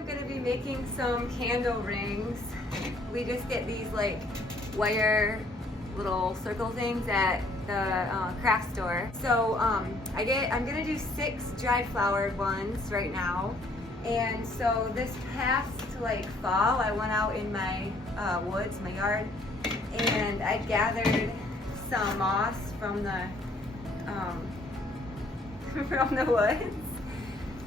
I'm gonna be making some candle rings. We just get these like wire little circle things at the craft store. So I'm gonna do 6 dried flowered ones right now. And so this past like fall, I went out in my woods, my yard, and I gathered some moss from the from the woods.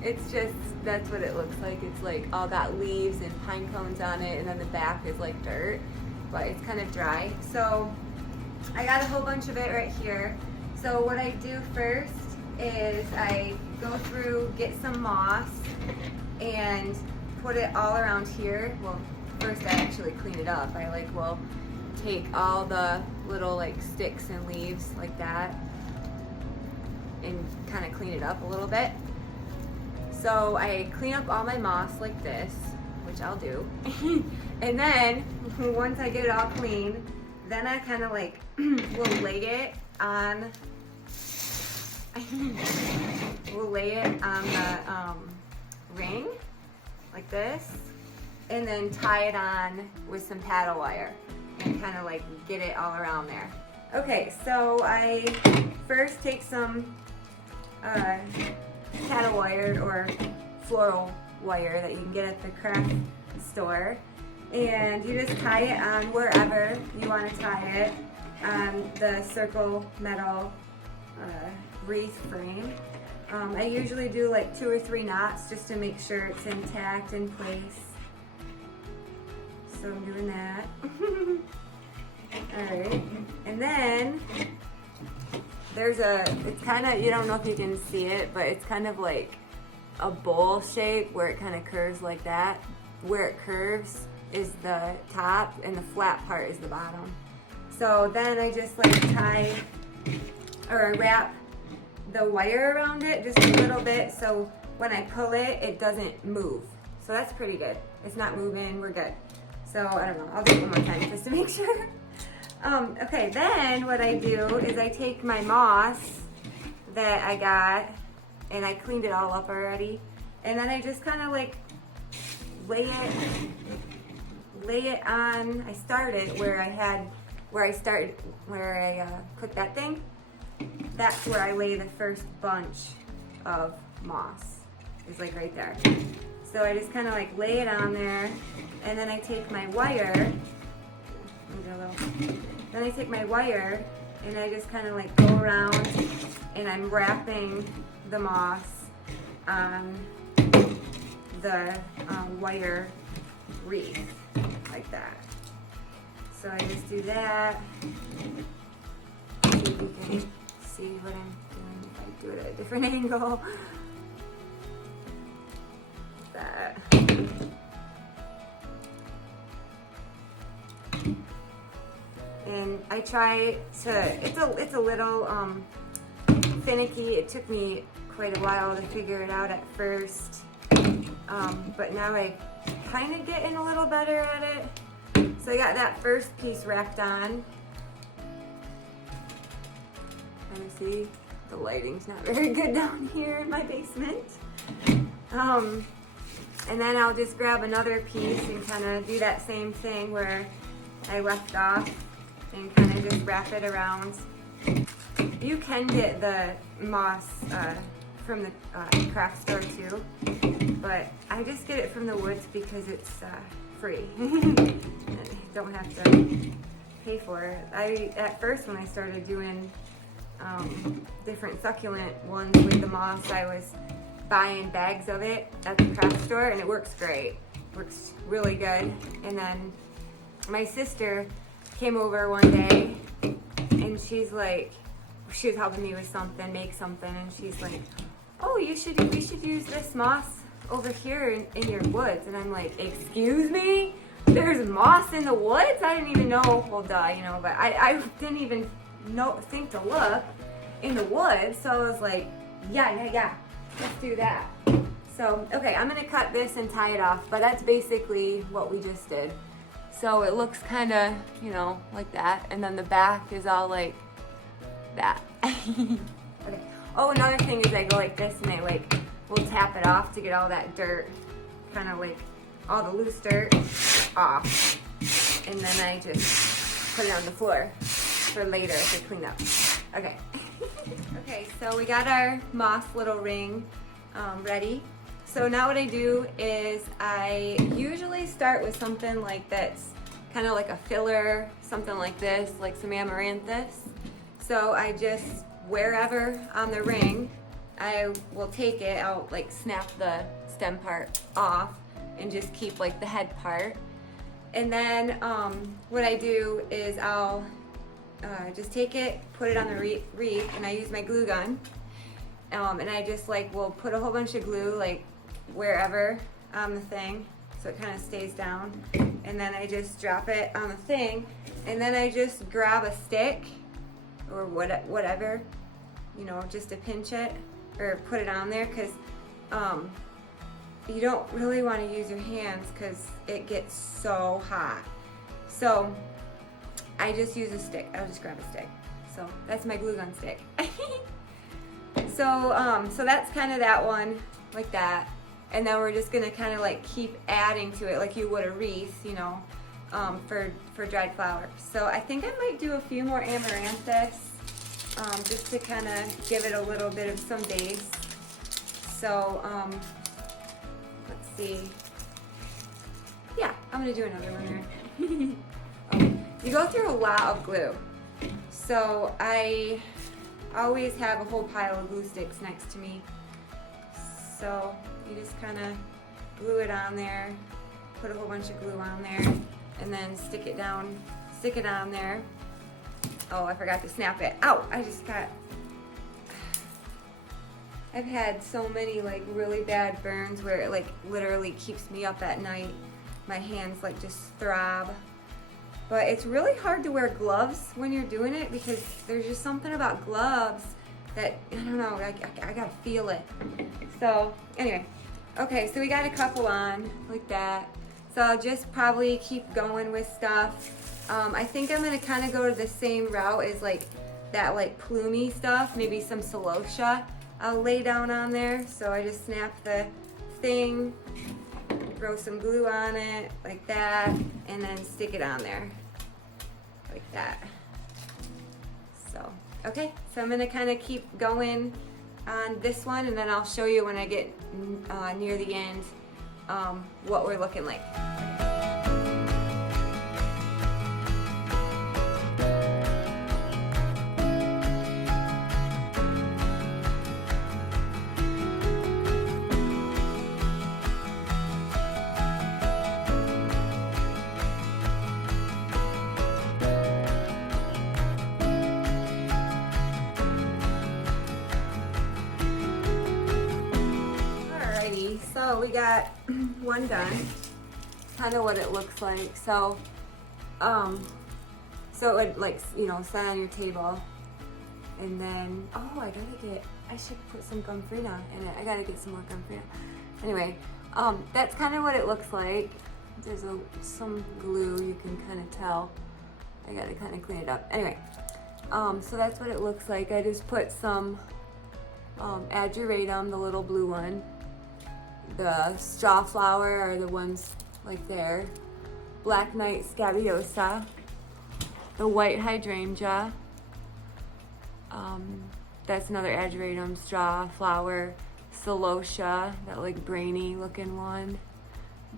It's just, that's what it looks like. It's like all got leaves and pine cones on it, and then the back is like dirt, but it's kind of dry. So I got a whole bunch of it right here. So what I do first is I go through, get some moss, and put it all around here. Well, first I actually clean it up. I will take all the little like sticks and leaves like that and kind of clean it up a little bit. So I clean up all my moss like this, which I'll do. And then once I get it all clean, then I kind of like will lay it on the ring like this, and then tie it on with some paddle wire and kind of like get it all around there. Okay, so I first take some paddle wire or floral wire that you can get at the craft store, and you just tie it on wherever you want to tie it on the circle metal wreath frame. I usually do like 2 or 3 knots just to make sure it's intact in place. So I'm doing that. Alright, and then it's kind of, you don't know if you can see it, but it's kind of like a bowl shape where it kind of curves like that. Where it curves is the top and the flat part is the bottom. So then I just like tie or wrap the wire around it just a little bit, so when I pull it, it doesn't move. So that's pretty good. It's not moving, we're good. So I don't know, I'll do it one more time just to make sure. Okay, then what I do is I take my moss that I got, and I cleaned it all up already, and then I just kind of like lay it on. I started where I put that thing. That's where I lay the first bunch of moss, is like right there. So I just kind of like lay it on there, and then I take my wire, and I just kind of like go around, and I'm wrapping the moss on the wire wreath like that. So I just do that. See if you can see what I'm doing if I do it at a different angle. That. And I try to, it's a little finicky. It took me quite a while to figure it out at first, but now I kind of getting a little better at it. So I got that first piece wrapped on. Let me see, the lighting's not very good down here in my basement. And then I'll just grab another piece and kind of do that same thing where I left off, and kind of just wrap it around. You can get the moss from the craft store too, but I just get it from the woods because it's free. Don't have to pay for it. At first when I started doing different succulent ones with the moss, I was buying bags of it at the craft store, and it works great. Works really good. And then my sister came over one day, and she was helping me with something, make something, and she's like, oh, we should use this moss over here in your woods. And I'm like, excuse me? There's moss in the woods? I didn't even know, well duh, you know, but I didn't even think to look in the woods. So I was like, yeah, let's do that. So, okay, I'm gonna cut this and tie it off, but that's basically what we just did. So it looks kind of, you know, like that, and then the back is all like that. Okay. Oh, another thing is I go like this, and I will tap it off to get all that dirt kind of like all the loose dirt off. And then I just put it on the floor for later to clean up. Okay. Okay, so we got our moss little ring ready. So now what I do is I usually start with something like that's kind of like a filler, something like this, like some amaranthus. So I just, wherever on the ring, I will take it, I'll like snap the stem part off and just keep like the head part. And then what I do is I'll just take it, put it on the wreath, and I use my glue gun. And I just like will put a whole bunch of glue like wherever on the thing, so it kind of stays down. And then I just drop it on the thing, and then I just grab a stick or whatever, you know, just to pinch it or put it on there, because you don't really want to use your hands because it gets so hot. So I just use a stick. I'll just grab a stick. So that's my glue gun stick. So that's kind of that one, like that. And then we're just gonna kind of like keep adding to it like you would a wreath, you know, for dried flowers. So I think I might do a few more amaranthus, just to kind of give it a little bit of some base. So let's see. Yeah, I'm gonna do another one there. You go through a lot of glue. So I always have a whole pile of glue sticks next to me. So you just kind of glue it on there, put a whole bunch of glue on there, and then stick it on there. Oh, I forgot to snap it. Ow, I've had so many like really bad burns where it like literally keeps me up at night. My hands like just throb. But it's really hard to wear gloves when you're doing it because there's just something about gloves that, I don't know, I gotta feel it. So anyway, okay, so we got a couple on like that. So I'll just probably keep going with stuff. I think I'm gonna kind of go to the same route as like that like plumy stuff, maybe some celosia I'll lay down on there. So I just snap the thing, throw some glue on it like that, and then stick it on there like that. So okay, so I'm gonna kind of keep going on this one, and then I'll show you when I get near the end what we're looking like. So we got one done, kind of what it looks like. So so it would like, you know, sit on your table, and then, oh, I should put some Gumfrina in it. I gotta get some more Gumfrina. Anyway, that's kind of what it looks like. There's some glue, you can kind of tell. I gotta kind of clean it up. Anyway, so that's what it looks like. I just put some ageratum, the little blue one. The straw flower are the ones like there. Black Knight Scabiosa. The white hydrangea. That's another ageratum, straw flower. Celosia, that like brainy looking one.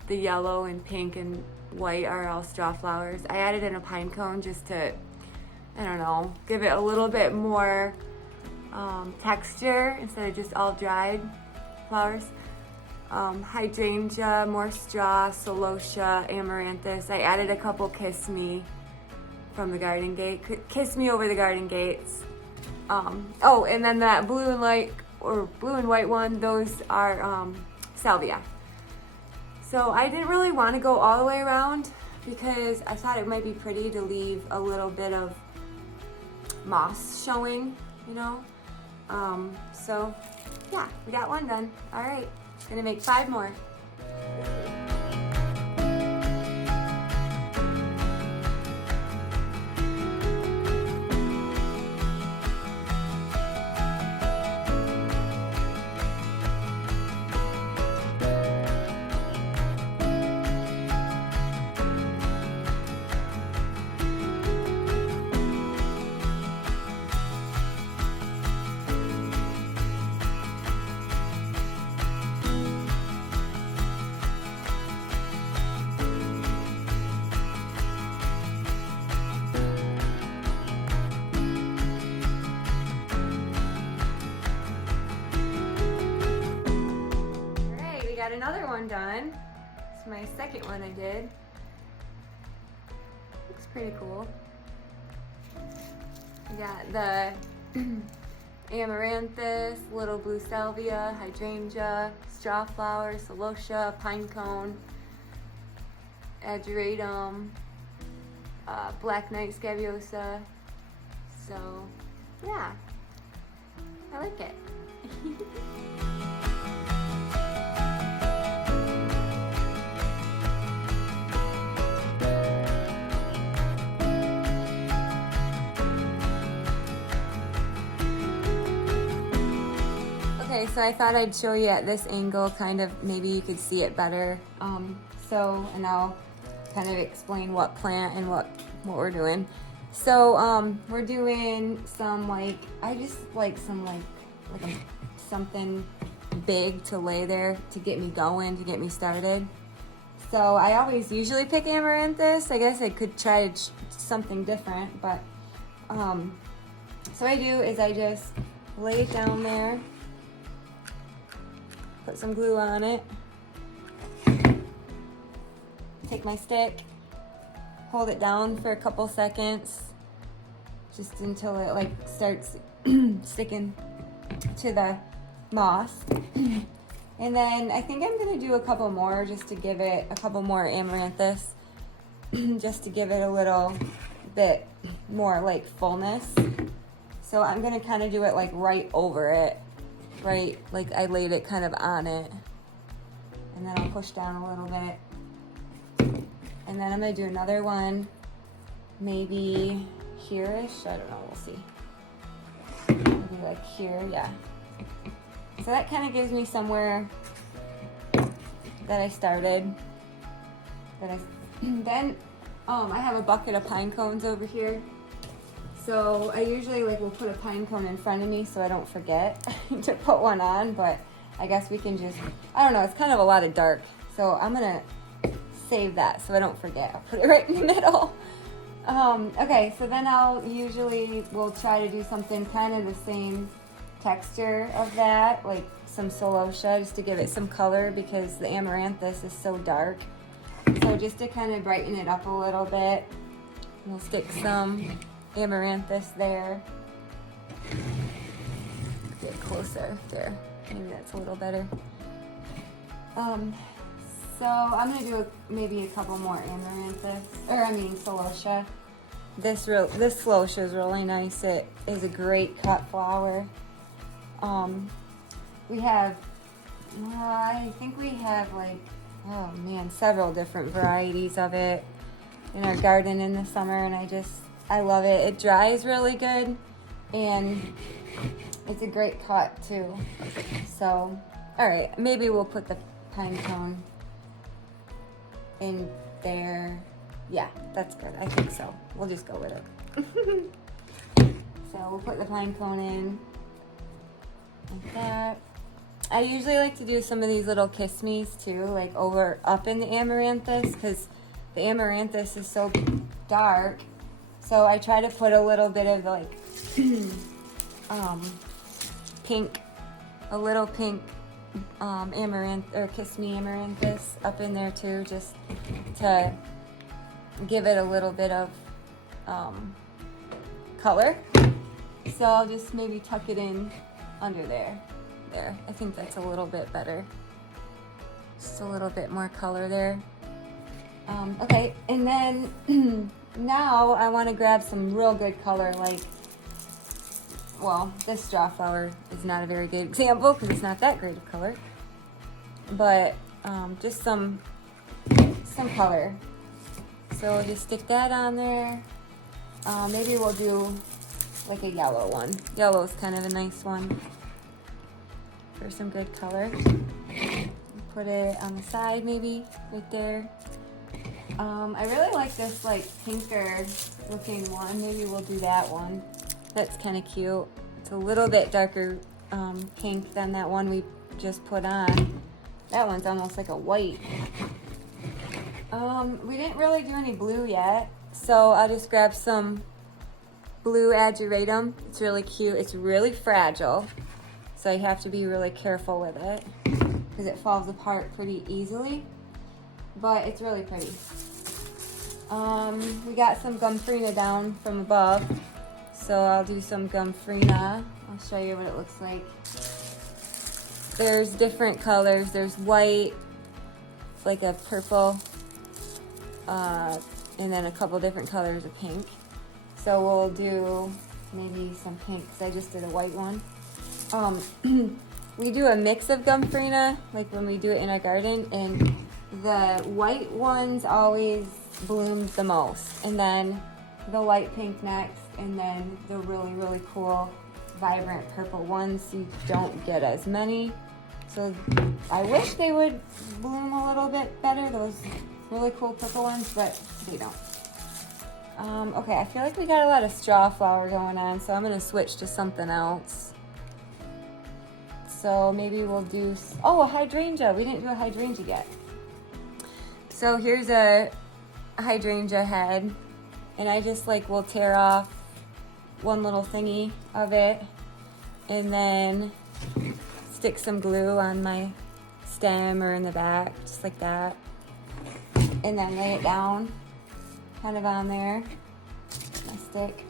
The yellow and pink and white are all straw flowers. I added in a pine cone just to, I don't know, give it a little bit more texture instead of just all dried flowers. Hydrangea, more straw, celosia, amaranthus. I added a couple Kiss Me from the garden gate. Kiss Me over the garden gates. Oh, and then that blue and white one, those are salvia. So I didn't really want to go all the way around because I thought it might be pretty to leave a little bit of moss showing, you know. So yeah, we got one done. All right. Gonna make 5 more. another one done. It's my second one I did. Looks pretty cool. I got the amaranthus, little blue salvia, hydrangea, straw flower, celosia, pine cone, ageratum, black knight scabiosa. So yeah, I like it. Okay, so I thought I'd show you at this angle, kind of, maybe you could see it better. And I'll kind of explain what plant and what we're doing. So we're doing some I just like some something big to lay there to get me going, to get me started. So I always usually pick amaranthus. I guess I could try something different, but so what I do is I just lay it down there, put some glue on it, take my stick, hold it down for a couple seconds, just until it starts sticking to the moss. And then I think I'm gonna do a couple more just to give it a couple more amaranthus, just to give it a little bit more fullness. So I'm gonna kind of do it right over it, right, I laid it kind of on it, and then I'll push down a little bit, and then I'm gonna do another one, maybe here-ish, I don't know, we'll see, maybe here, yeah. So that kind of gives me somewhere that I started. Then I have a bucket of pine cones over here. So I usually will put a pine cone in front of me so I don't forget to put one on, but I guess we can just, I don't know, it's kind of a lot of dark. So I'm gonna save that so I don't forget. I'll put it right in the middle. Okay, so then we'll try to do something kind of the same texture of that, like some celosia, just to give it some color because the amaranthus is so dark. So just to kind of brighten it up a little bit, we'll stick some amaranthus there. Get closer there, maybe that's a little better. So I'm gonna do maybe a couple more amaranthus, celosia. This celosia is really nice. It is a great cut flower. We have, I think we have several different varieties of it in our garden in the summer, and I love it. It dries really good, and it's a great cut too. So, all right, maybe we'll put the pine cone in there. Yeah, that's good. I think so. We'll just go with it. So we'll put the pine cone in like that. I usually like to do some of these little kiss me's too, up in the amaranthus, because the amaranthus is so dark. So I try to put a little bit of pink, a little pink amaranth or kiss me amaranthus up in there too, just to give it a little bit of color. So I'll just maybe tuck it in under there. There, I think that's a little bit better. Just a little bit more color there. Okay, and then now I want to grab some real good color, this straw flower is not a very good example because it's not that great of color, but just some color. So we'll just stick that on there. Maybe we'll do a yellow one. Yellow is kind of a nice one for some good color. Put it on the side, maybe right there. I really like this pinker looking one. Maybe we'll do that one. That's kind of cute. It's a little bit darker pink than that one we just put on. That one's almost like a white. We didn't really do any blue yet, so I'll just grab some blue ageratum. It's really cute. It's really fragile, so you have to be really careful with it. because it falls apart pretty easily, but it's really pretty. We got some Gumfrina down from above, so I'll do some Gumfrina. I'll show you what it looks like. There's different colors. There's white, like a purple, and then a couple different colors of pink. So we'll do maybe some pink, because I just did a white one. We do a mix of Gumfrina, like when we do it in our garden, and the white ones always bloom the most, and then the light pink next, and then the really, really cool, vibrant purple ones. You don't get as many. So I wish they would bloom a little bit better, those really cool purple ones, but they don't. Okay, I feel like we got a lot of straw flower going on, so I'm gonna switch to something else. So maybe we'll do, oh, a hydrangea. We didn't do a hydrangea yet. So here's a hydrangea head, and I just like will tear off one little thingy of it, and then stick some glue on my stem or in the back, just like that, and then lay it down kind of on there. My stick,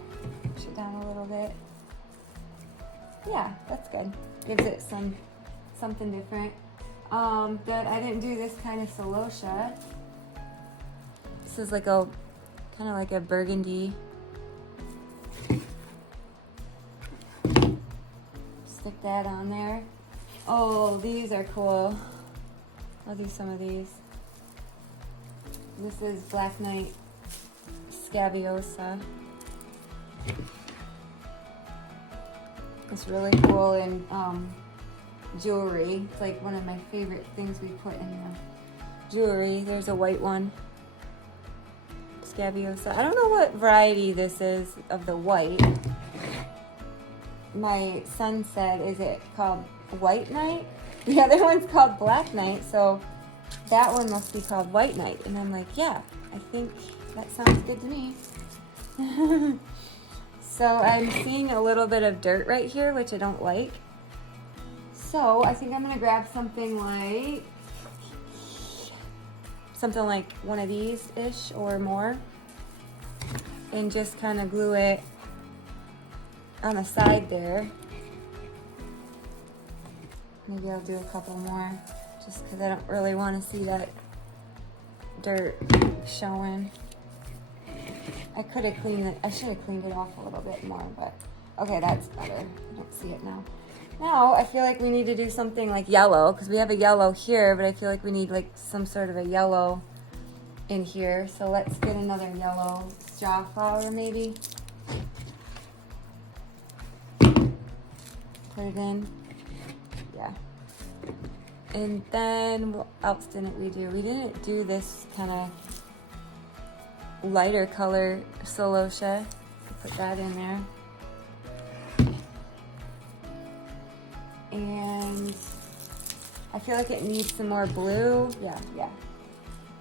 push it down a little bit. Yeah, that's good. Gives it something different. But I didn't do this kind of celosia. This is like a kind of like a burgundy. Stick that on there. Oh, these are cool. I'll do some of these. This is Black Knight Scabiosa. It's really cool in jewelry. It's like one of my favorite things we put in the jewelry. There's a white one, Scabiosa. I don't know what variety this is of the white. My son said, is it called White Knight? The other one's called Black Knight, so that one must be called White Knight. And I'm like, yeah, I think that sounds good to me. So I'm seeing a little bit of dirt right here, which I don't like. So I think I'm gonna grab something like one of these-ish or more, and just kind of glue it on the side there. Maybe I'll do a couple more, just because I don't really want to see that dirt showing. I could have cleaned it. I should have cleaned it off a little bit more, but okay, that's better. I don't see it now. Now I feel like we need to do something like yellow, because we have a yellow here, but I feel like we need like some sort of a yellow in here. So let's get another yellow straw flower maybe. Put it in. Yeah. And then what else didn't we do? We didn't do this kind of lighter color celosia. Put that in there. And I feel like it needs some more blue. Yeah.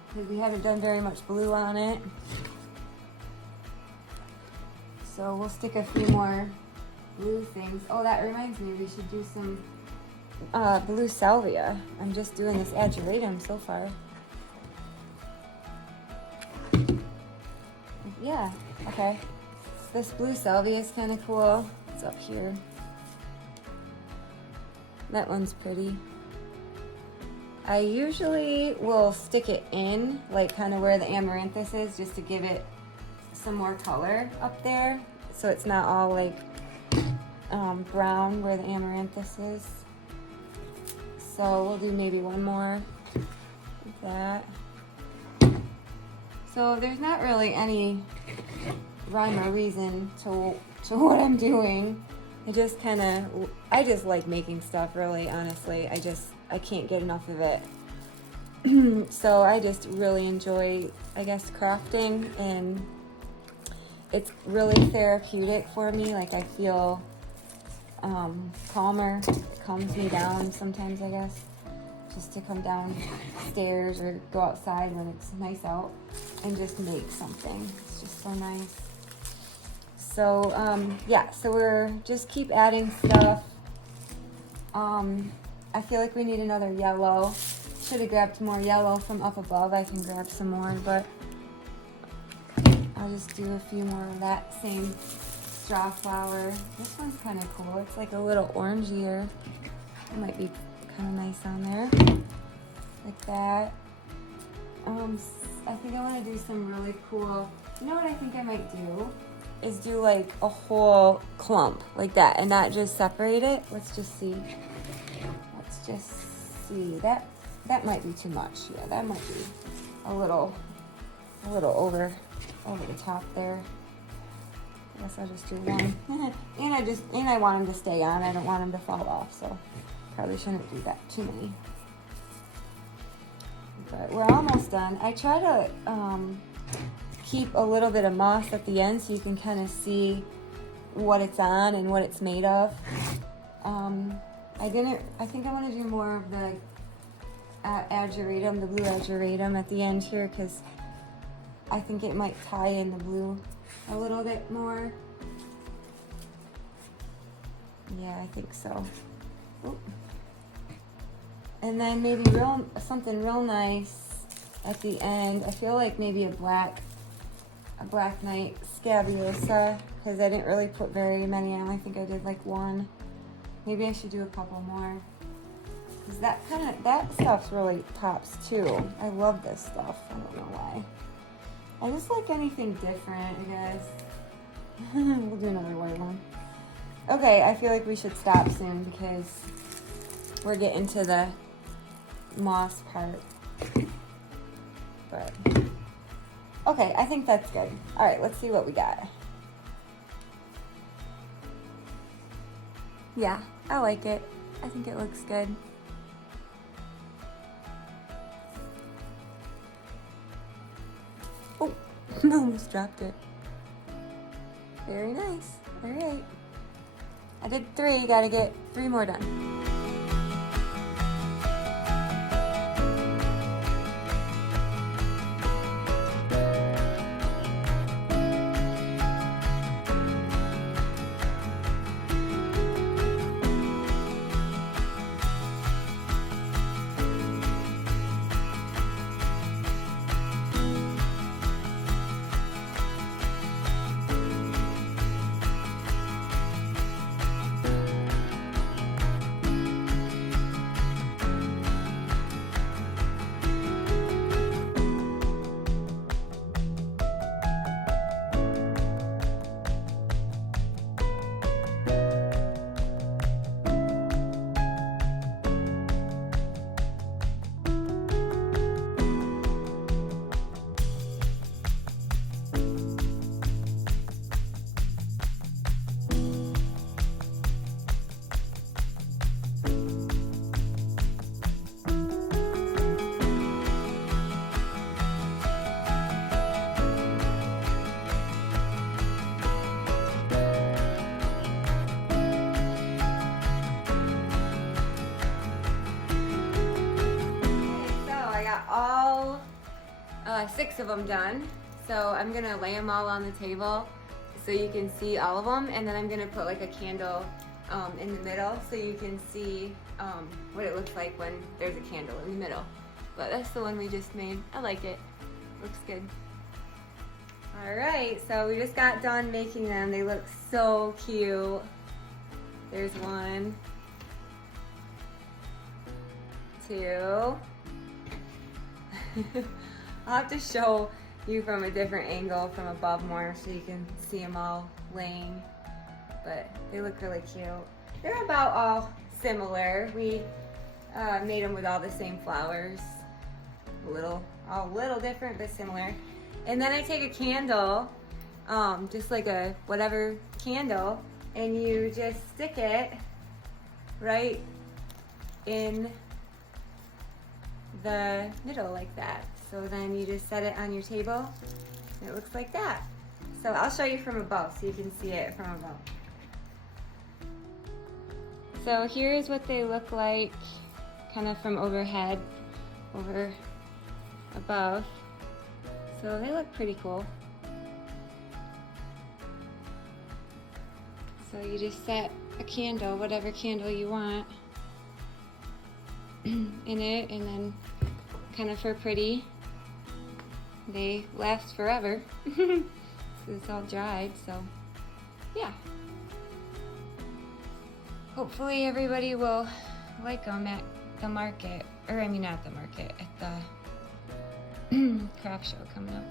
Because we haven't done very much blue on it. So we'll stick a few more blue things. Oh, that reminds me, we should do some blue salvia. I'm just doing this adulatum so far. Yeah, okay. This blue salvia is kind of cool. It's up here. That one's pretty. I usually will stick it in, like kind of where the amaranthus is, just to give it some more color up there, so it's not all like brown where the amaranthus is. So we'll do maybe one more of that. So there's not really any rhyme or reason to what I'm doing. I just like making stuff, really, honestly. I can't get enough of it. So I just really enjoy, I guess, crafting, and it's really therapeutic for me. Like, I feel calmer. It calms me down sometimes, I guess, just to come downstairs or go outside when it's nice out and just make something. It's just so nice. So yeah, so we're just keep adding stuff. I feel like we need another yellow. Should have grabbed more yellow from up above. I can grab some more, but I'll just do a few more of that same straw flower. This one's kind of cool. It's like a little orangier. It might be kind of nice on there, like that. I think I want to do some really cool, you know what I think I might do? Is do like a whole clump like that and not just separate it. Let's just see. Let's just see. That might be too much. Yeah, that might be a little over the top there. I guess I'll just do one. and I want them to stay on. I don't want them to fall off, so probably shouldn't do that too many. But we're almost done. I try to keep a little bit of moss at the end so you can kind of see what it's on and what it's made of. I think I want to do more of the ageratum, the blue ageratum at the end here, because I think it might tie in the blue a little bit more. Yeah, I think so. Oop. And then maybe something real nice at the end. I feel like maybe a black knight scabiousa, because I didn't really put very many on. I think I did like one. Maybe I should do a couple more, because that stuff's really pops too. I love this stuff. I don't know why. I just like anything different, I guess. We'll do another white one. Okay, I feel like we should stop soon because we're getting to the moss part. But okay, I think that's good. All right, let's see what we got. Yeah, I like it. I think it looks good. Oh, I almost dropped it. Very nice. All right. I did 3, gotta get 3 more done. All 6 of them done, so I'm gonna lay them all on the table so you can see all of them, and then I'm gonna put like a candle in the middle so you can see what it looks like when there's a candle in the middle. But that's the one we just made. I like it. Looks good. Alright, so we just got done making them. They look so cute. There's 1, 2. I'll have to show you from a different angle from above more so you can see them all laying, but they look really cute. They're about all similar. We made them with all the same flowers, all little different but similar. And then I take a candle, just like a whatever candle, and you just stick it right in the middle like that. So then you just set it on your table and it looks like that. So I'll show you from above so you can see it from above. So here's what they look like kind of from overhead, over above. So they look pretty cool. So you just set a candle, whatever candle you want, in it, and then kind of for pretty. They last forever. It's all dried, so yeah. Hopefully everybody will like them at the market, or I mean not the market, at the craft show coming up.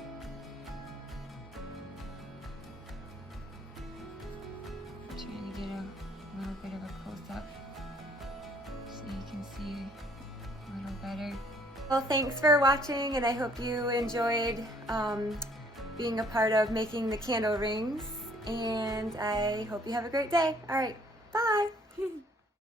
I'm trying to get a little bit of a close-up so you can see a little better. Well, thanks for watching, and I hope you enjoyed being a part of making the candle rings, and I hope you have a great day. All right, bye.